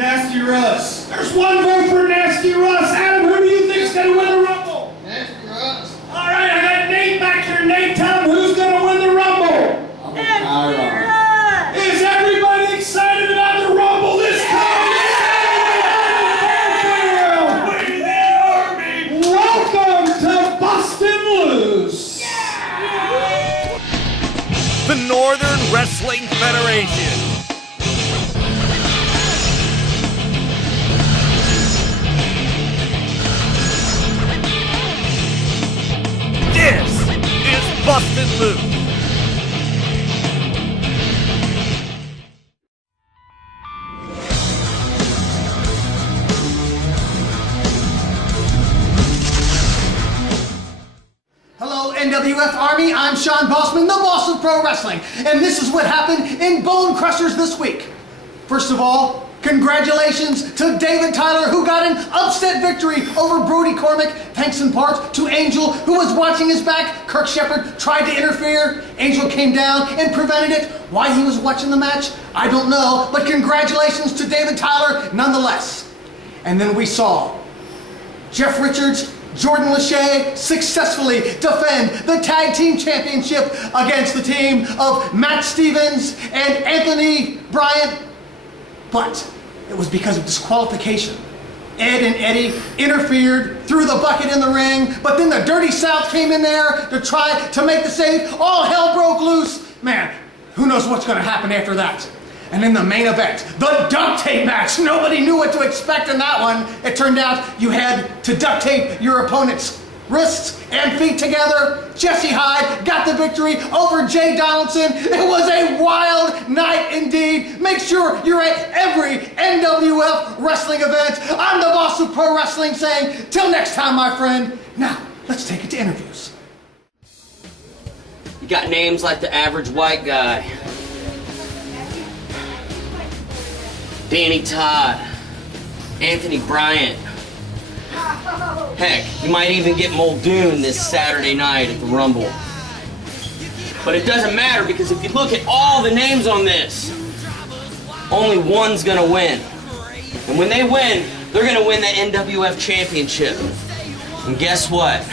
Nasty Russ. There's one vote for Nasty Russ. Adam, who do you think's going to win the Rumble? Nasty Russ. All right, I got Nate back here. Nate, tell him who's going to win the Rumble. Is everybody excited about the Rumble this time? Welcome to Bustin Loose. The Northern Wrestling Federation. This is Bustin Loose. Hello, NWF Army. I'm Sean Bossman, the boss of pro wrestling, and this is what happened in Bonekrushers this week. First of all, congratulations to David Tyler, who got an upset victory over Brody Cormick, thanks in part to Angel, who was watching his back. Kirk Shepard tried to interfere. Angel came down and prevented it. Why he was watching the match, I don't know, but congratulations to David Tyler nonetheless. And then we saw Jeff Richards, Jordan Lachey successfully defend the tag team championship against the team of Matt Stevens and Anthony Bryant. But it was because of disqualification. Ed and Eddie interfered, threw the bucket in the ring, but then the Dirty South came in there to try to make the save. All hell broke loose. Man, who knows what's going to happen after that. And in the main event, the duct tape match. Nobody knew what to expect in that one. It turned out you had to duct tape your opponent's wrists and feet together. Jesse Hyde got the victory over Jay Donaldson. It was a wild night indeed. Make sure you're at every NWF wrestling event. I'm the boss of pro wrestling saying, till next time, my friend. Now, let's take it to interviews. You got names like the average white guy, Danny Todd, Anthony Bryant. Heck, you might even get Muldoon this Saturday night at the Rumble. But it doesn't matter, because if you look at all the names on this, only one's gonna win. And when they win, they're gonna win the NWF Championship. And guess what?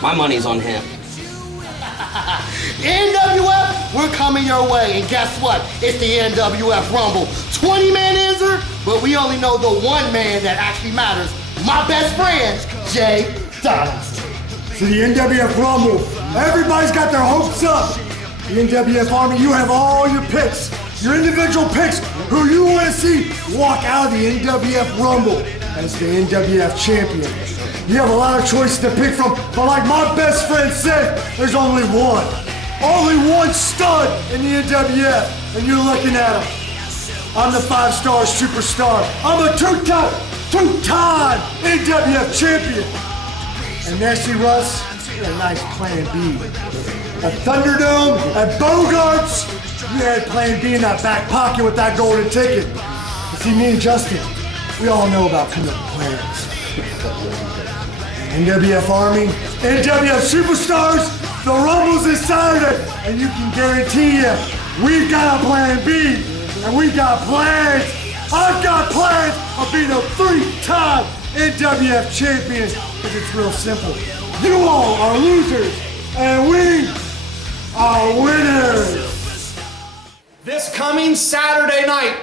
My money's on him. NWF, we're coming your way, and guess what? It's the NWF Rumble. 20-man insert, but we only know the one man that actually matters. My best friend, Jay Donaldson. To the NWF Rumble, everybody's got their hopes up. The NWF Army, you have all your picks, your individual picks, who you want to see walk out of the NWF Rumble as the NWF champion. You have a lot of choices to pick from, but like my best friend said, there's only one. Only one stud in the NWF, and you're looking at him. I'm the 5-star superstar. I'm a two-time NWF champion. And Nasty Russ, you're a nice plan B. A Thunderdome and Bogarts, you had plan B in that back pocket with that golden ticket. You see, me and Justin, we all know about commitment plans. NWF Army, NWF Superstars, the Rumble's this Saturday, and you can guarantee you, we've got a plan B, and we got plans. I've got plans of being a 3-time NWF champion, because it's real simple. You all are losers, and we are winners. This coming Saturday night,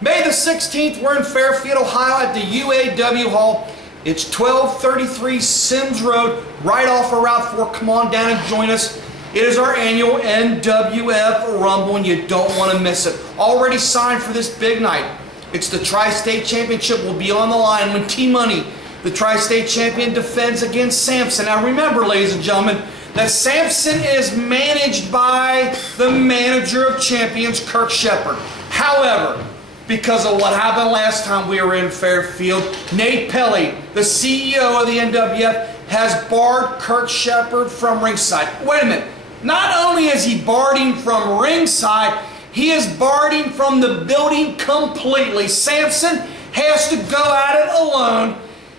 May the 16th, we're in Fairfield, Ohio at the UAW Hall. It's 1233 Sims Road, right off of Route 4. Come on down and join us. It is our annual NWF Rumble, and you don't want to miss it. Already signed for this big night. It's the Tri-State Championship will be on the line when T-Money, the Tri-State Champion, defends against Samson. Now remember, ladies and gentlemen, that Samson is managed by the manager of champions, Kirk Shepard. However, because of what happened last time we were in Fairfield, Nate Pelly, the CEO of the NWF, has barred Kirk Shepard from ringside. Wait a minute. Not only is he barred him from ringside, he is barred him from the building completely. Samson has to go at it alone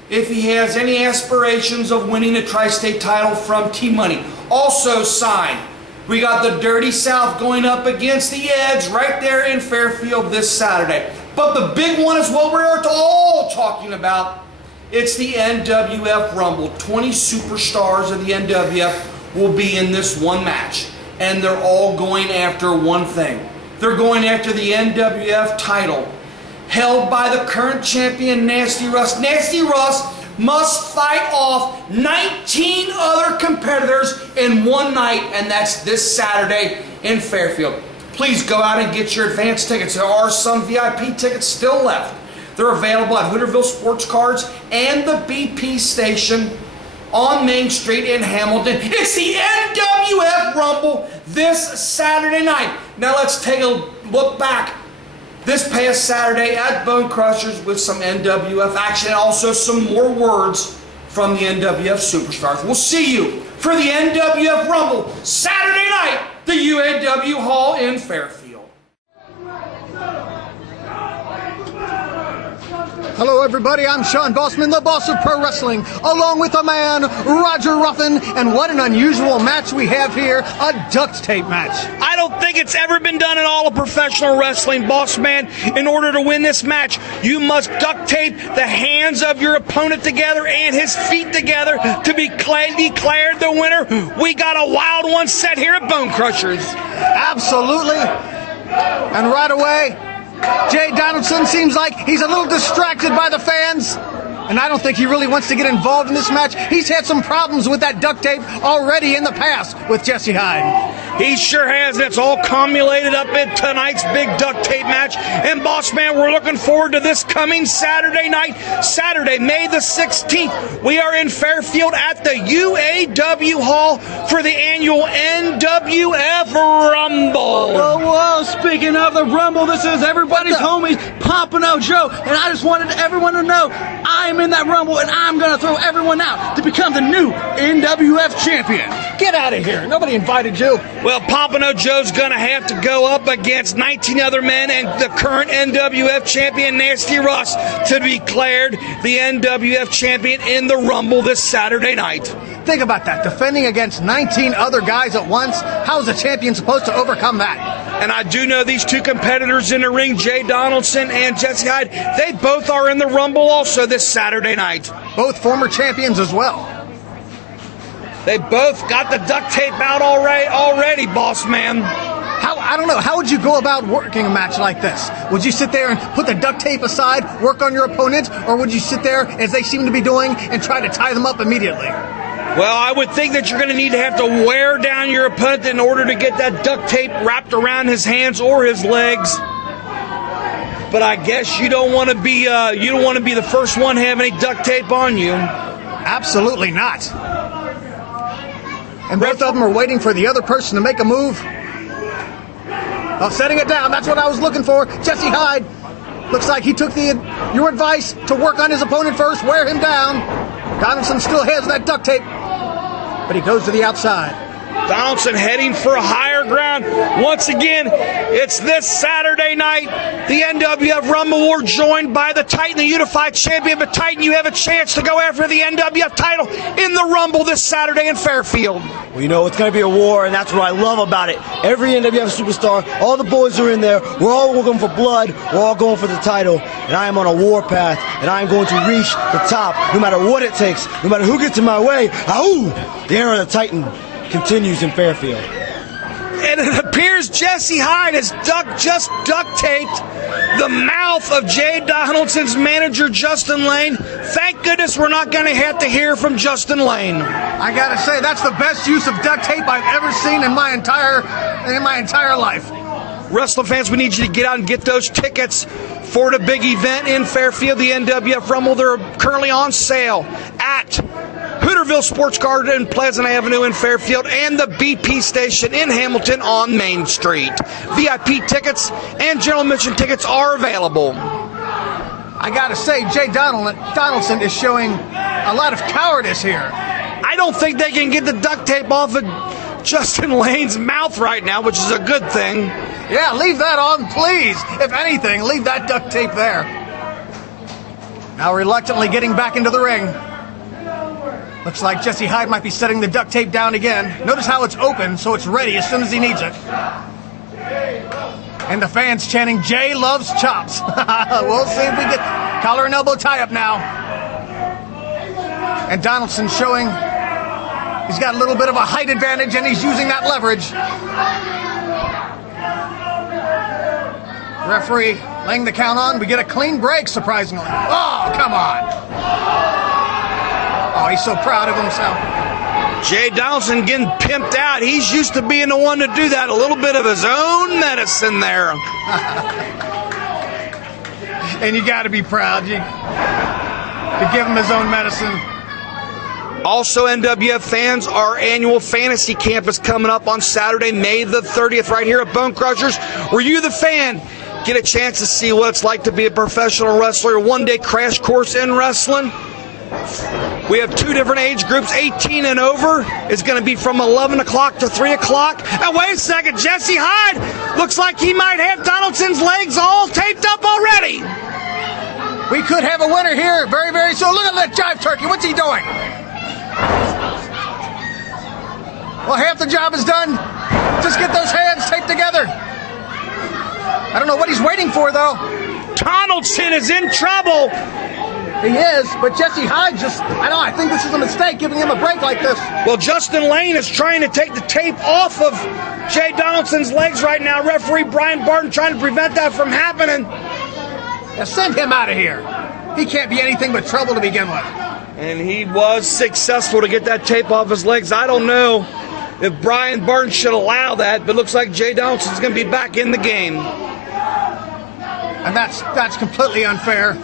if he has any aspirations of winning a Tri-State title from T-Money. Also signed, we got the Dirty South going up against the Edge right there in Fairfield this Saturday. But the big one is what we're all talking about. It's the NWF Rumble. 20 superstars of the NWF will be in this one match. And they're all going after one thing. They're going after the NWF title, held by the current champion, Nasty Russ. Nasty Russ must fight off 19 other competitors in one night, and that's this Saturday in Fairfield. Please go out and get your advance tickets. There are some VIP tickets still left. They're available at Hooterville Sports Cards and the BP station on Main Street in Hamilton. It's the NWF Rumble this Saturday night. Now let's take a look back this past Saturday at Bonekrushers with some NWF action and also some more words from the NWF superstars. We'll see you for the NWF Rumble Saturday night, the UAW Hall in Fairfield. Hello everybody, I'm Sean Bossman, the boss of pro wrestling, along with a man, Roger Ruffin, and what an unusual match we have here, a duct tape match. I don't think it's ever been done in all of professional wrestling, boss man. In order to win this match, you must duct tape the hands of your opponent together and his feet together to be declared the winner. We got a wild one set here at Bonekrushers. Absolutely. And right away, Jay Donaldson seems like he's a little distracted by the fans, and I don't think he really wants to get involved in this match. He's had some problems with that duct tape already in the past with Jesse Hyde. He sure has, and it's all culminated up in tonight's big duct tape match. And boss man, we're looking forward to this coming Saturday night, Saturday, May the 16th. We are in Fairfield at the UAW Hall for the annual NWF Rumble. Whoa, speaking of the Rumble, this is everybody's homies, Pompano Joe, and I just wanted everyone to know I'm in that Rumble, and I'm going to throw everyone out to become the new NWF champion. Get out of here. Nobody invited you. Well, Pompano Joe's going to have to go up against 19 other men and the current NWF champion, Nasty Russ, to be declared the NWF champion in the Rumble this Saturday night. Think about that. Defending against 19 other guys at once. How's a champion supposed to overcome that? And I do know these two competitors in the ring, Jay Donaldson and Jesse Hyde, they both are in the Rumble also this Saturday night. Both former champions as well. They both got the duct tape out already, boss man. I don't know. How would you go about working a match like this? Would you sit there and put the duct tape aside, work on your opponent, or would you sit there, as they seem to be doing, and try to tie them up immediately? Well, I would think that you're going to have to wear down your opponent in order to get that duct tape wrapped around his hands or his legs. But I guess you don't want to be the first one having any duct tape on you. Absolutely not. And both of them are waiting for the other person to make a move. Oh, setting it down. That's what I was looking for. Jesse Hyde. Looks like he took your advice to work on his opponent first, wear him down. Donaldson still has that duct tape, but he goes to the outside. Donaldson heading for a higher ground. Once again, it's this Saturday night. The NWF Rumble. We're joined by the Titan, the unified champion. But Titan, you have a chance to go after the NWF title in the Rumble this Saturday in Fairfield. Well, you know, it's going to be a war, and that's what I love about it. Every NWF superstar, all the boys are in there. We're all going for blood. We're all going for the title. And I am on a war path, and I am going to reach the top no matter what it takes, no matter who gets in my way. Ahoo! The era of the Titan continues in Fairfield. And it appears Jesse Hyde has just duct taped the mouth of Jay Donaldson's manager, Justin Lane. Thank goodness we're not going to have to hear from Justin Lane. I gotta say, that's the best use of duct tape I've ever seen in my entire life. Wrestling fans, we need you to get out and get those tickets for the big event in Fairfield, the NWF Rumble. They're currently on sale at Hooterville Sports Garden and Pleasant Avenue in Fairfield and the BP station in Hamilton on Main Street. VIP tickets and general admission tickets are available. I gotta say, Jay Donaldson is showing a lot of cowardice here. I don't think they can get the duct tape off of Justin Lane's mouth right now, which is a good thing. Yeah, leave that on, please. If anything, leave that duct tape there. Now reluctantly getting back into the ring. Looks like Jesse Hyde might be setting the duct tape down again. Notice how it's open, so it's ready as soon as he needs it. And the fans chanting, Jay loves chops. We'll see if we get collar and elbow tie-up now. And Donaldson showing he's got a little bit of a height advantage, and he's using that leverage. Referee laying the count on. We get a clean break, surprisingly. Oh, come on. Oh, he's so proud of himself. Jay Donaldson getting pimped out. He's used to being the one to do that. A little bit of his own medicine there. And you got to be proud to give him his own medicine. Also, NWF fans, our annual fantasy camp is coming up on Saturday, May the 30th, right here at Bonekrushers, where you, the fan, get a chance to see what it's like to be a professional wrestler. A one-day crash course in wrestling. We have 2 different age groups, 18 and over. It's going to be from 11 o'clock to 3 o'clock. Now, wait a second. Jesse Hyde looks like he might have Donaldson's legs all taped up already. We could have a winner here very, very soon. Look at that jive turkey. What's he doing? Well, half the job is done. Just get those hands taped together. I don't know what he's waiting for, though. Donaldson is in trouble. He is, but Jesse Hyde I think this is a mistake, giving him a break like this. Well, Justin Lane is trying to take the tape off of Jay Donaldson's legs right now. Referee Brian Barton trying to prevent that from happening. Now send him out of here. He can't be anything but trouble to begin with. And he was successful to get that tape off his legs. I don't know if Brian Barton should allow that, but looks like Jay Donaldson's going to be back in the game. And that's completely unfair.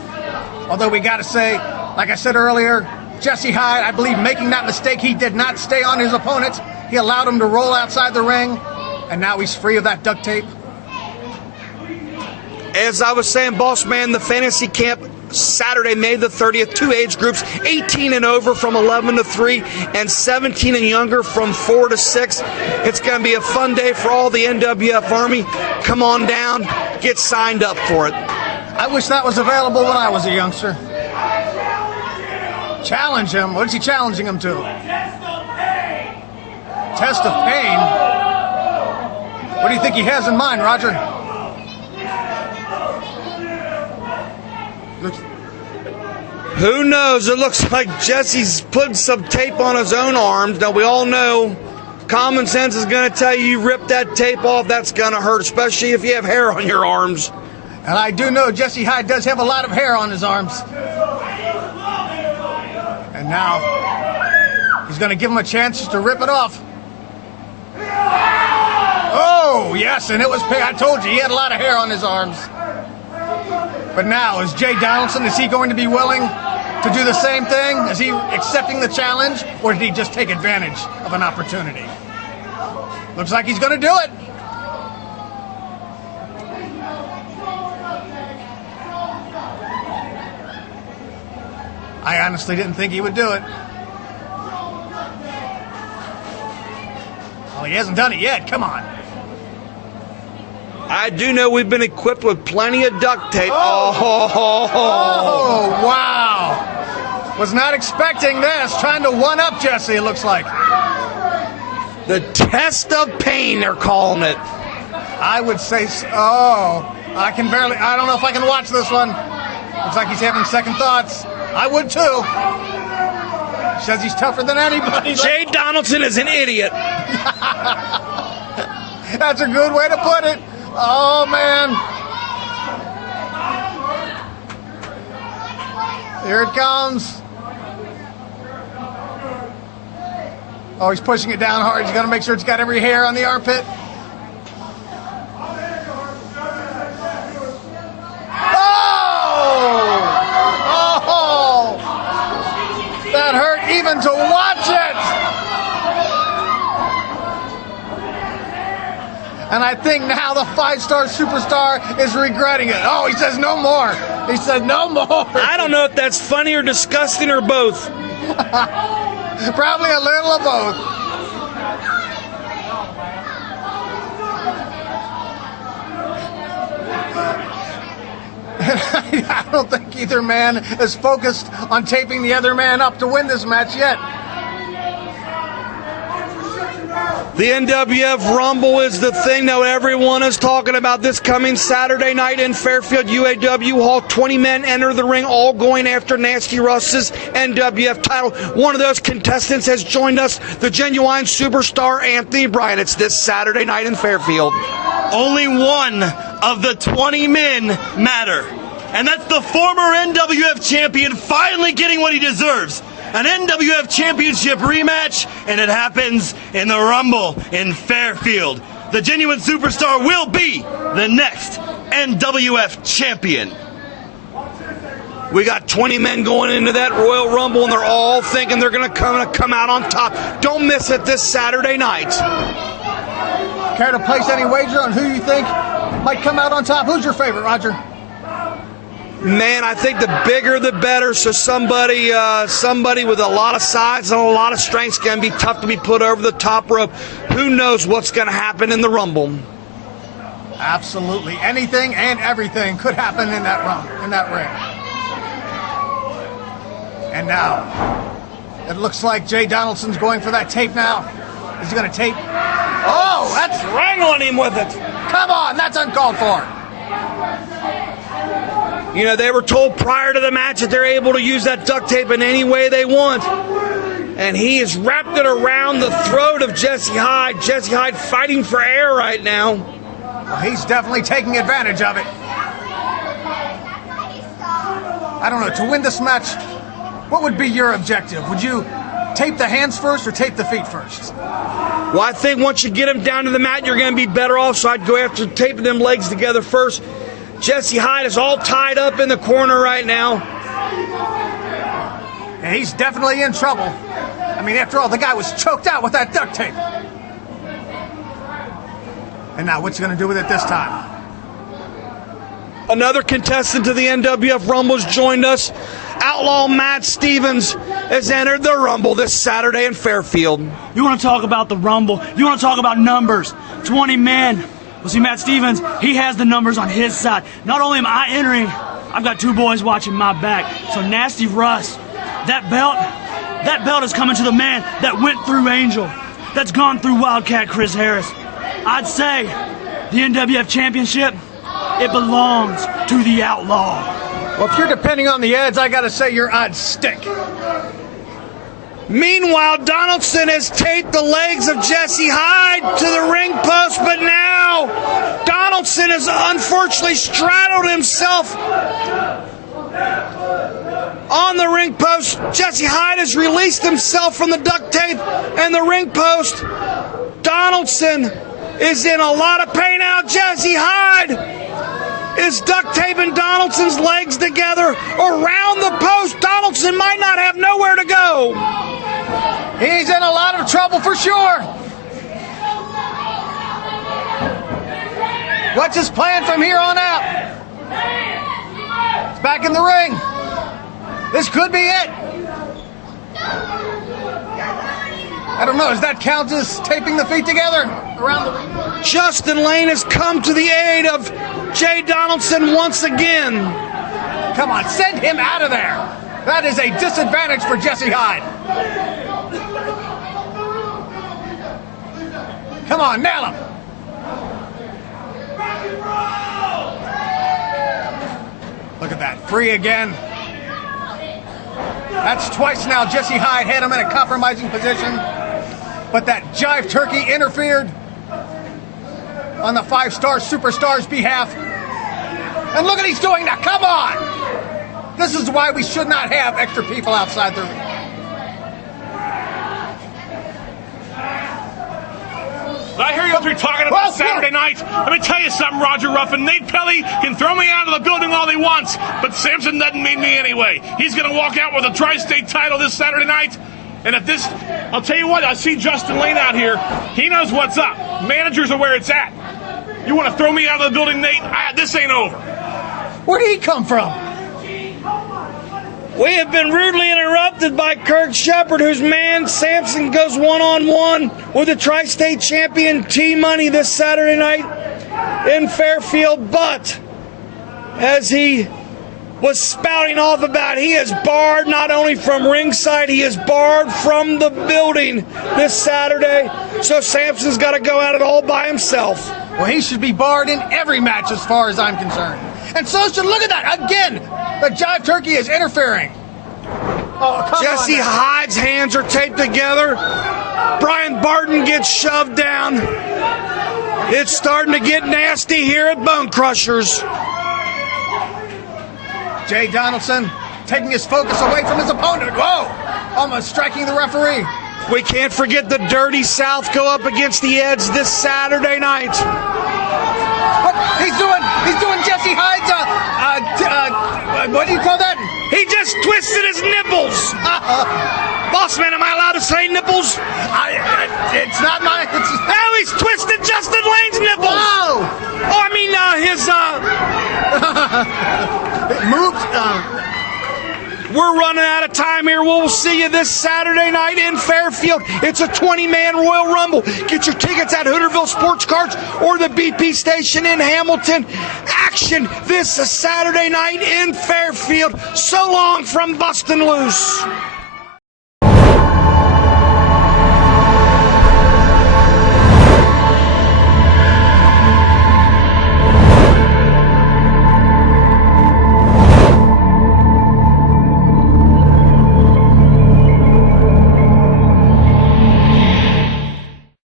Although we got to say, like I said earlier, Jesse Hyde, I believe, making that mistake, he did not stay on his opponent. He allowed him to roll outside the ring, and now he's free of that duct tape. As I was saying, boss man, the fantasy camp Saturday, May the 30th, 2 age groups, 18 and over from 11 to 3, and 17 and younger from 4 to 6. It's going to be a fun day for all the NWF Army. Come on down, get signed up for it. I wish that was available when I was a youngster. Challenge him. What is he challenging him to? Test of pain. What do you think he has in mind, Roger? Who knows? It looks like Jesse's putting some tape on his own arms. Now, we all know common sense is going to tell you rip that tape off. That's going to hurt, especially if you have hair on your arms. And I do know Jesse Hyde does have a lot of hair on his arms. And now he's going to give him a chance to rip it off. Oh, yes, and it was pain. I told you, he had a lot of hair on his arms. But now, is Jay Donaldson, is he going to be willing to do the same thing? Is he accepting the challenge, or did he just take advantage of an opportunity? Looks like he's going to do it. I honestly didn't think he would do it. Well, he hasn't done it yet. Come on. I do know we've been equipped with plenty of duct tape. Oh, wow. Was not expecting this. Trying to one-up Jesse, it looks like. The test of pain, they're calling it. I would say so. Oh, I don't know if I can watch this one. Looks like he's having second thoughts. I would too. Says he's tougher than anybody. Jay Donaldson is an idiot. That's a good way to put it. Oh, man. Here it comes. Oh, he's pushing it down hard. He's got to make sure it's got every hair on the armpit. That hurt even to watch it. And I think now the 5-star superstar is regretting it. Oh, he says no more. He said no more. I don't know if that's funny or disgusting or both. Probably a little of both. I don't think either man is focused on taping the other man up to win this match yet. The NWF Rumble is the thing that everyone is talking about this coming Saturday night in Fairfield UAW Hall. 20 men enter the ring, all going after Nasty Russ's NWF title. One of those contestants has joined us, the genuine superstar Anthony Bryan. It's this Saturday night in Fairfield. Only one of the 20 men matter, and that's the former NWF champion finally getting what he deserves. An NWF Championship rematch, and it happens in the Rumble in Fairfield. The genuine superstar will be the next NWF champion. We got 20 men going into that Royal Rumble, and they're all thinking they're going to come out on top. Don't miss it this Saturday night. Care to place any wager on who you think might come out on top? Who's your favorite, Roger? Man, I think the bigger the better, so somebody with a lot of size and a lot of strength is going to be tough to be put over the top rope. Who knows what's going to happen in the Rumble? Absolutely. Anything and everything could happen in that ring. And now, it looks like Jay Donaldson's going for that tape now. Is he going to tape? Oh, that's wrangling him with it. Come on, that's uncalled for. You know, they were told prior to the match that they're able to use that duct tape in any way they want. And he has wrapped it around the throat of Jesse Hyde. Jesse Hyde fighting for air right now. Well, he's definitely taking advantage of it. I don't know, to win this match, what would be your objective? Would you tape the hands first or tape the feet first? Well, I think once you get him down to the mat, you're going to be better off, so I'd go after taping them legs together first. Jesse Hyde is all tied up in the corner right now. Yeah, he's definitely in trouble. I mean, after all, the guy was choked out with that duct tape. And now, what's he going to do with it this time? Another contestant to the NWF Rumble has joined us. Outlaw Matt Stevens has entered the Rumble this Saturday in Fairfield. You want to talk about the Rumble? You want to talk about numbers? 20 men. Well, see, Matt Stevens, he has the numbers on his side. Not only am I entering, I've got two boys watching my back. So Nasty Russ, that belt is coming to the man that went through Angel, that's gone through Wildcat Chris Harris. I'd say the NWF Championship, it belongs to the Outlaw. Well, if you're depending on the odds, I gotta say your odds stink. Meanwhile, Donaldson has taped the legs of Jesse Hyde to the ring post, but now Donaldson has unfortunately straddled himself on the ring post. Jesse Hyde has released himself from the duct tape and the ring post. Donaldson is in a lot of pain now. Jesse Hyde is duct taping Donaldson's legs together around the post. Donaldson might not have nowhere to go. He's in a lot of trouble for sure. What's his plan from here on out? He's back in the ring. This could be it. I don't know, does that count as taping the feet together around the ring? Justin Lane has come to the aid of Jay Donaldson once again. Come on, send him out of there. That is a disadvantage for Jesse Hyde. Come on, nail him. Look at that, free again. That's twice now Jesse Hyde had him in a compromising position, but that jive turkey interfered on the 5-star superstar's behalf. And look what he's doing now, come on! This is why we should not have extra people outside the ring. I hear you up here talking about Saturday night. Let me tell you something, Roger Ruffin. Nate Pelly can throw me out of the building all he wants, but Samson doesn't need me anyway. He's going to walk out with a tri-state title this Saturday night. And if this, I'll tell you what, I see Justin Lane out here. He knows what's up. Managers are where it's at. You want to throw me out of the building, Nate? This ain't over. Where did he come from? We have been rudely interrupted by Kirk Shepard, whose man Samson goes one-on-one with the Tri-State Champion T-Money this Saturday night in Fairfield. But as he was spouting off about he is barred not only from ringside, he is barred from the building this Saturday. So Samson's got to go at it all by himself. Well, he should be barred in every match as far as I'm concerned. And so should, look at that, again, the Jive Turkey is interfering. Oh, come Jesse on now. Hyde's hands are taped together. Brian Barton gets shoved down. It's starting to get nasty here at Bonekrushers. Jay Donaldson taking his focus away from his opponent. Whoa! Almost striking the referee. We can't forget the Dirty South go up against the Eds this Saturday night. What? He's doing Jesse Hyde's, what do you call that? He just twisted his nipples. Bossman, am I allowed to say nipples? It's not my... Oh, he's twisted Justin Lane's nipples. Whoa! Oh, I mean, his, It moved, We're running out of time here. We'll see you this Saturday night in Fairfield. It's a 20-man Royal Rumble. Get your tickets at Hooterville Sports Cards or the BP station in Hamilton. Action this Saturday night in Fairfield. So long from Bustin Loose.